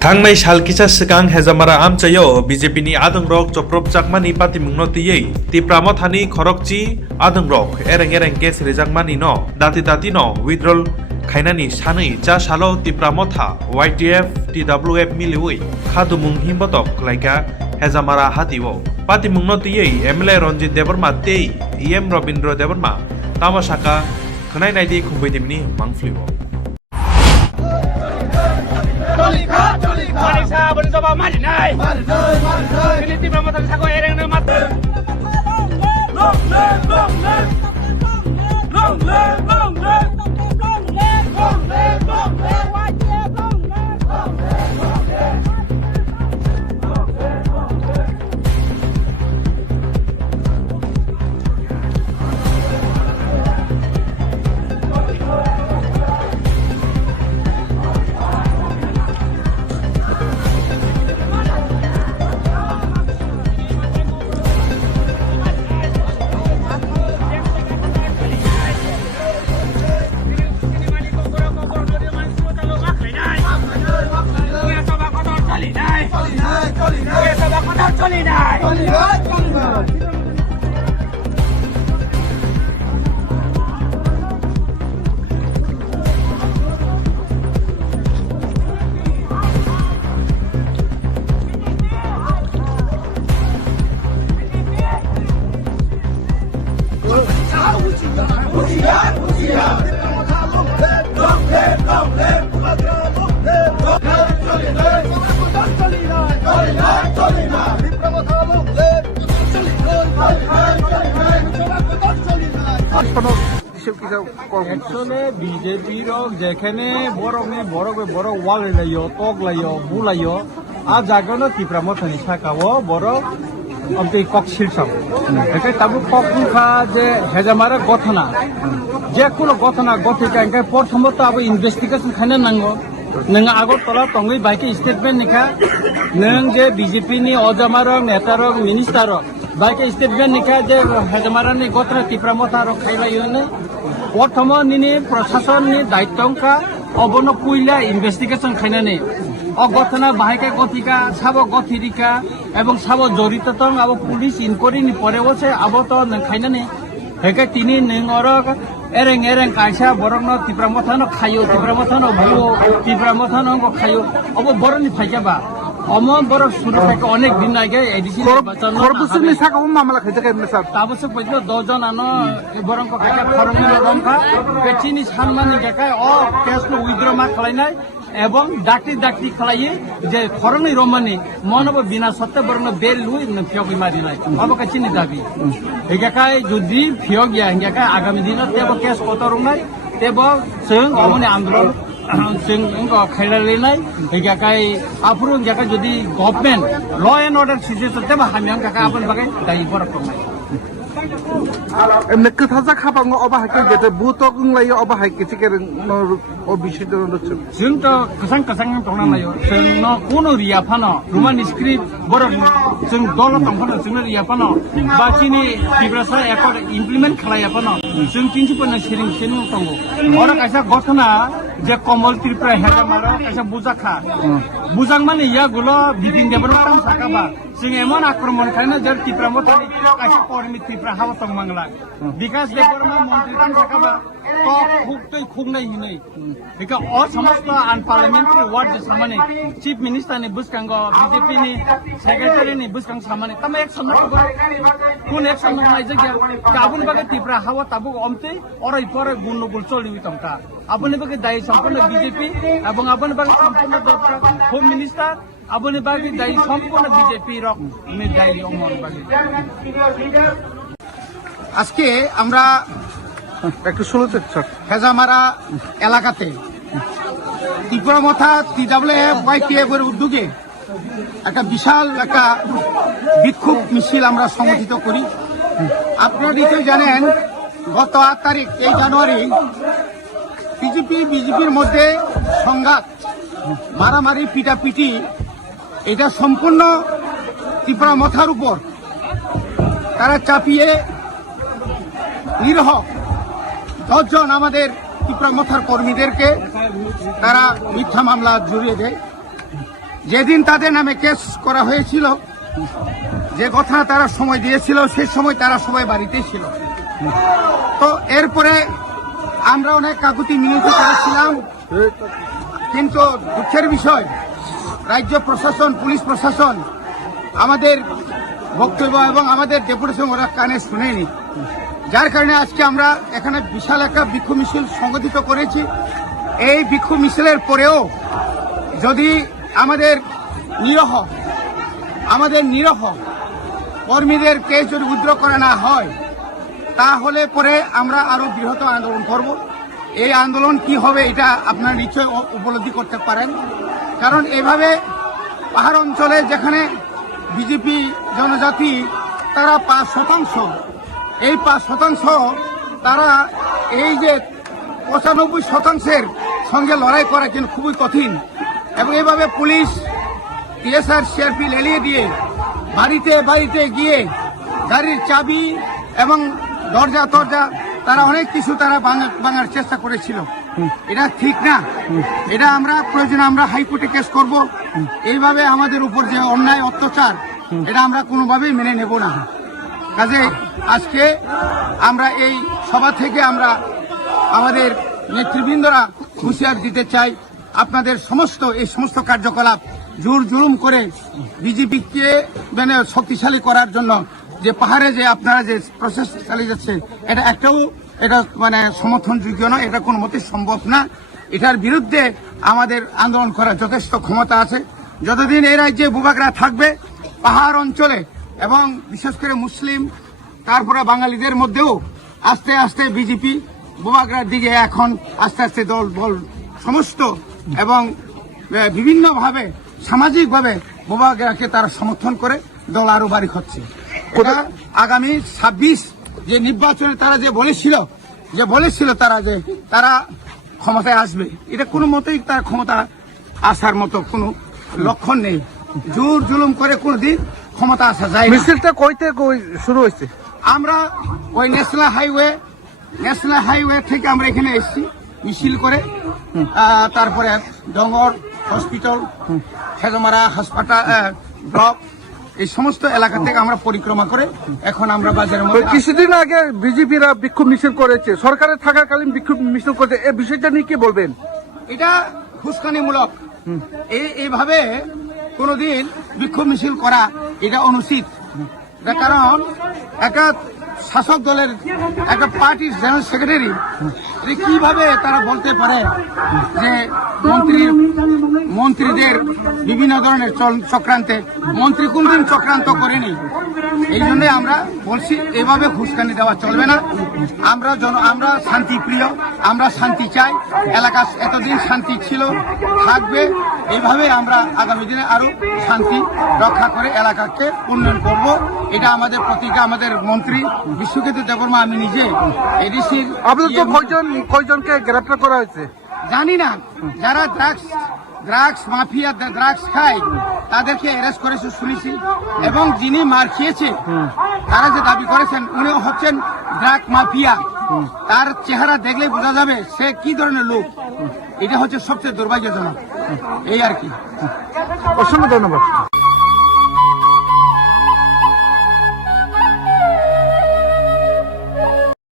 थांनाय सालकिसा सिगां हेजामारा आमचायो बीजेपीनि आदंरक चप्रबजाकमानि पातिमुंनो तियै तिप्रामथानि खरकची आदंरक एरें एरें केस रेजाकमानि न दाति दाति न विड्रल खायनानि सानै चा सालो तिप्रामथा YTF TWF मिलिवै खादुमुं हिमबतक लाइका हेजामारा हातिवो पातिमुंनो तियै MLA रंजित देबरमा तेई EM रविन्द्र देबरमा तामासाका खनाय नायदि खुंबैदिमनि मांफ्लिवो Marisa mencoba marinai. Ini tim ramatan sago ereng na mat. BJP जेखने बरक वाल लायो टक लायो बु लायो आ जागानो तिप्रामथानि साकाओ बरक अमते कक सिलसाव एके ताबु कक मुखा जे हेजामारा गथना जे कुनो गथना गथिका एके प्रथमत आबो इनभेस्टिगेशन खाना नांगो नों आगरतला तंगै बाइके स्टेटमेंट निखा नों जे बीजेपी नि अजामार नेतार मिनिस्टार बाइके स्टेटमेंट निखा जे हेजामारानि गथना तिप्रामथा खाइलायो ने प्रथम निनि प्रशासन नि दायित्वका अबनो पुइला इनभेस्टिगेशन खाइनाने अगथना बाहायका गथिका साबो गथिरिका एवं साबो जड़िततं आबो पुलिस इनक्वारी नि परेवसे आबो तो नों खाइनाने हेके तिनि नों अरक एरें एरें कायसा बरकनो तिप्रामथानो खायो तिप्रामथानो बुओ तिप्रामथानो खायो अबो बरनि फाइजाबा अमो बरक सुरक्षाको अनेक दिन आगे एडिसी खरबुसुनि साकाव मामला खैजाखै सार ताबसो पहिले 10 जन आनो बरंको खाका फरमनि लगमखा पेचिनि सानमानि गाका अ केसनो विथड्र मा खलायनाय एवं डाक्टी खलायै जे खरंनि रमनि मनबो बिना सत्य बरनो बेल लुइ न फियगि मारिनाय अब काचिनि दाबी हेगाकाय जुदि फियगिया हेगाका आगामी दिन तेबो केस कोतरंनाय तेबो जों अमनि आन्दोलन जों इंको खायलायनाय हेगाकाय आफुरु हेगाका जुदि government law and order situation तेबो हामियां काका आबन बागै दायि बरकनाय एमने कथा खाबाङो अबा हाइके जेते बुतक लायो अबा हाइके चिकेन ओ बिसिद जों तो कसं तंना लायो जों न कोनो रिया फानो रुमानि स्क्रिप्ट बरक जों दल तंफानो जों रिया फानो बाकिनि बिब्रासा एकड इमप्लिमेन्ट खालाया फानो जों तिनसिपन सिरिं सिनु तंगो और कायसा गथना जे कमल त्रिपुरा हेजामारा कायसा बुजाखा बुजां माने या गुलो बिपिन देबर ताम साकाबा जों एमन आक्रमण खायना जर तिप्रामथानि कायसा कर्मी त्रिपुरा हावा तंमांगला विकास देबरमा मन्त्री ताम साकाबा तो खुक्तै खुंनाय हिनै बेका अ समस्त आन पार्लियामेंट्री वार्ड सामाने चीफ मिनिस्टर ने बुसकांगो बीजेपी नि सेक्रेटरी ने बुसकांग सामाने तम एक्शन नखबा कुन एक्शन ननाय जग्या काबुन बागे तिप्रा हावा ताबु अमते अरै परे गुनगुल चलि तमका आबुनि बागे दायि सम्पूर्ण बीजेपी एवं आबुनि बागे सम्पूर्ण होम मिनिस्टर आबुनि बागे दायि सम्पूर्ण बीजेपी रक नि दायि अमन बागे আজকে আমরা একটু শুনতে স্যার হেজামারা এলাকাতে তিপ্রামথা TWF YTF এর উদ্যোগে একটা বিশাল একটা বিক্ষোভ মিছিল আমরা সংগঠিত করি। আপনারা নিশ্চয়ই জানেন গত 8 তারিখ 8 জানুয়ারি বিজেপির মধ্যে সংঘাত মারামারি পিটাপিটি এটা সম্পূর্ণ তিপ্রামথার উপর তারা চাপিয়ে নিরহ 10 জন আমাদের তিপ্রামথার কর্মীদেরকে তারা মিথ্যা মামলা জড়িয়ে দেয় যেদিন তাদের নামে কেস করা হয়েছিল, যে কথা তারা সময় দিয়েছিল, সেই সময় তারা সবাই বাড়িতেই ছিল। তো এরপরে আমরা অনেক কাকুতি মিনতি করেছিলাম, কিন্তু দুঃখের বিষয় রাজ্য প্রশাসন, পুলিশ প্রশাসন আমাদের বক্তব্য এবং আমাদের ডেপুটেশন ওরা কানে শুনেনি। যার কারণে আজকে আমরা এখানে বিশাল একটা বিক্ষোভ মিছিল সংগঠিত করেছি। এই বিক্ষোভ মিছিলের পরেও যদি আমাদের নিরহ কর্মীদের কেস যদি উদ্র করা না হয়, তাহলে পরে আমরা আরো বৃহত্তর আন্দোলন করব। এই আন্দোলন কি হবে এটা আপনারা নিশ্চয়ই উপলব্ধি করতে পারেন, কারণ এভাবে পাহাড় অঞ্চলে যেখানে বিজেপি জনজাতি তারা 5%, এই 5% তারা এই যে 95%-এর সঙ্গে লড়াই করা কিন্তু খুবই কঠিন। এবং এইভাবে পুলিশ, টিএসআর, সিআরপি লেলিয়ে দিয়ে বাড়িতে বাড়িতে গিয়ে গাড়ির চাবি এবং দরজা তারা অনেক কিছু তারা ভাঙার চেষ্টা করেছিল। এটা ঠিক না। এটা আমরা প্রয়োজনে আমরা হাইকোর্টে কেস করব। এইভাবে আমাদের উপর যে অন্যায় অত্যাচার, এটা আমরা কোনোভাবেই মেনে নেব না। কাজে আজকে আমরা এই সভা থেকে আমরা আমাদের নেতৃবৃন্দরা হুঁশিয়ার দিতে চাই, আপনাদের এই সমস্ত কার্যকলাপ জোর জুলুম করে বিজেপিকে মানে শক্তিশালী করার জন্য যে পাহাড়ে যে আপনারা যে প্রসেস চালিয়ে যাচ্ছে, এটা মানে সমর্থনযোগ্য নয়। এটা কোনো মতে সম্ভব না। এটার বিরুদ্ধে আমাদের আন্দোলন করার যথেষ্ট ক্ষমতা আছে। যতদিন এই রাজ্যে বুবাগরা থাকবে, পাহাড় অঞ্চলে এবং বিশেষ করে মুসলিম তারপরে বাঙালিদের মধ্যেও আস্তে আস্তে বিজেপি বুবাগরার দিকে এখন আস্তে আস্তে দল সমস্ত এবং বিভিন্নভাবে সামাজিকভাবে বুবাগরাকে তারা সমর্থন করে দল আরো বাড়ি হচ্ছে। আগামী 26 যে নির্বাচনে তারা যে বলেছিল তারা যে তারা ক্ষমতায় আসবে, এটা কোনো মতেই তার ক্ষমতা আসার মতো কোনো লক্ষণ নেই। জোর জুলুম করে কোনোদিন ক্ষমতা আসা যায় না। মিছিলটা কইতে শুরু হয়েছে? আমরা ওই ন্যাশনাল হাইওয়ে থেকে আমরা এখানে এসেছি মিছিল করে। তারপরে ডঙ্গর হসপিটাল, হেজমারা হাসপাতাল, ব্লক, এই সমস্ত এলাকা থেকে আমরা পরিক্রমা করে এখন আমরা বাজারের মধ্যে। কিছুদিন আগে বিজেপিরা বিক্ষোভ মিছিল করেছে, সরকারে থাকাকালীন বিক্ষোভ মিছিল করেছে, এই বিষয়টা নিয়ে কি বলবেন? এটা হুস্কানিমূলক। এইভাবে কোনোদিন বিক্ষোভ মিছিল করা এটা অনুচিত। কারণ একটা শাসক দলের একটা পার্টির জেনারেল সেক্রেটারি কিভাবে তারা বলতে পারে যে মন্ত্রীদের বিভিন্ন ধরনের চক্রান্তে, মন্ত্রী কোনদিন চক্রান্ত করেনি। এই জন্য আমরা বলছি এভাবে হুঁশকানি দেওয়া চলবে না। আমরা শান্তি প্রিয়, আমরা শান্তি চাই। এলাকা এতদিন শান্তি ছিল, থাকবে। এইভাবে আমরা আগামী দিনে আরো শান্তি রক্ষা করে এলাকাকে উন্নয়ন করব। এটা আমাদের প্রতিজ্ঞা। আমাদের মন্ত্রী বিশ্বজিৎ দেববর্মা, আমি নিজে এডিসির। আপনাদের তো কয়জনকে গ্রেপ্তার করা হয়েছে জানি না। যারা ড্রাগস মাফিয়া, ড্রাগস খায়, তাদেরকে অ্যারেস্ট করেছে শুনেছি। এবং যিনি মার খেয়েছে তারা যে দাবি করেছেন উনি হচ্ছেন ড্রাগ মাফিয়া। তার চেহারা দেখলেই বোঝা যাবে সে কি ধরনের লোক। এটা হচ্ছে সবচেয়ে দুর্ভাগ্যজনক। এই আর কি। অসংখ্য ধন্যবাদ।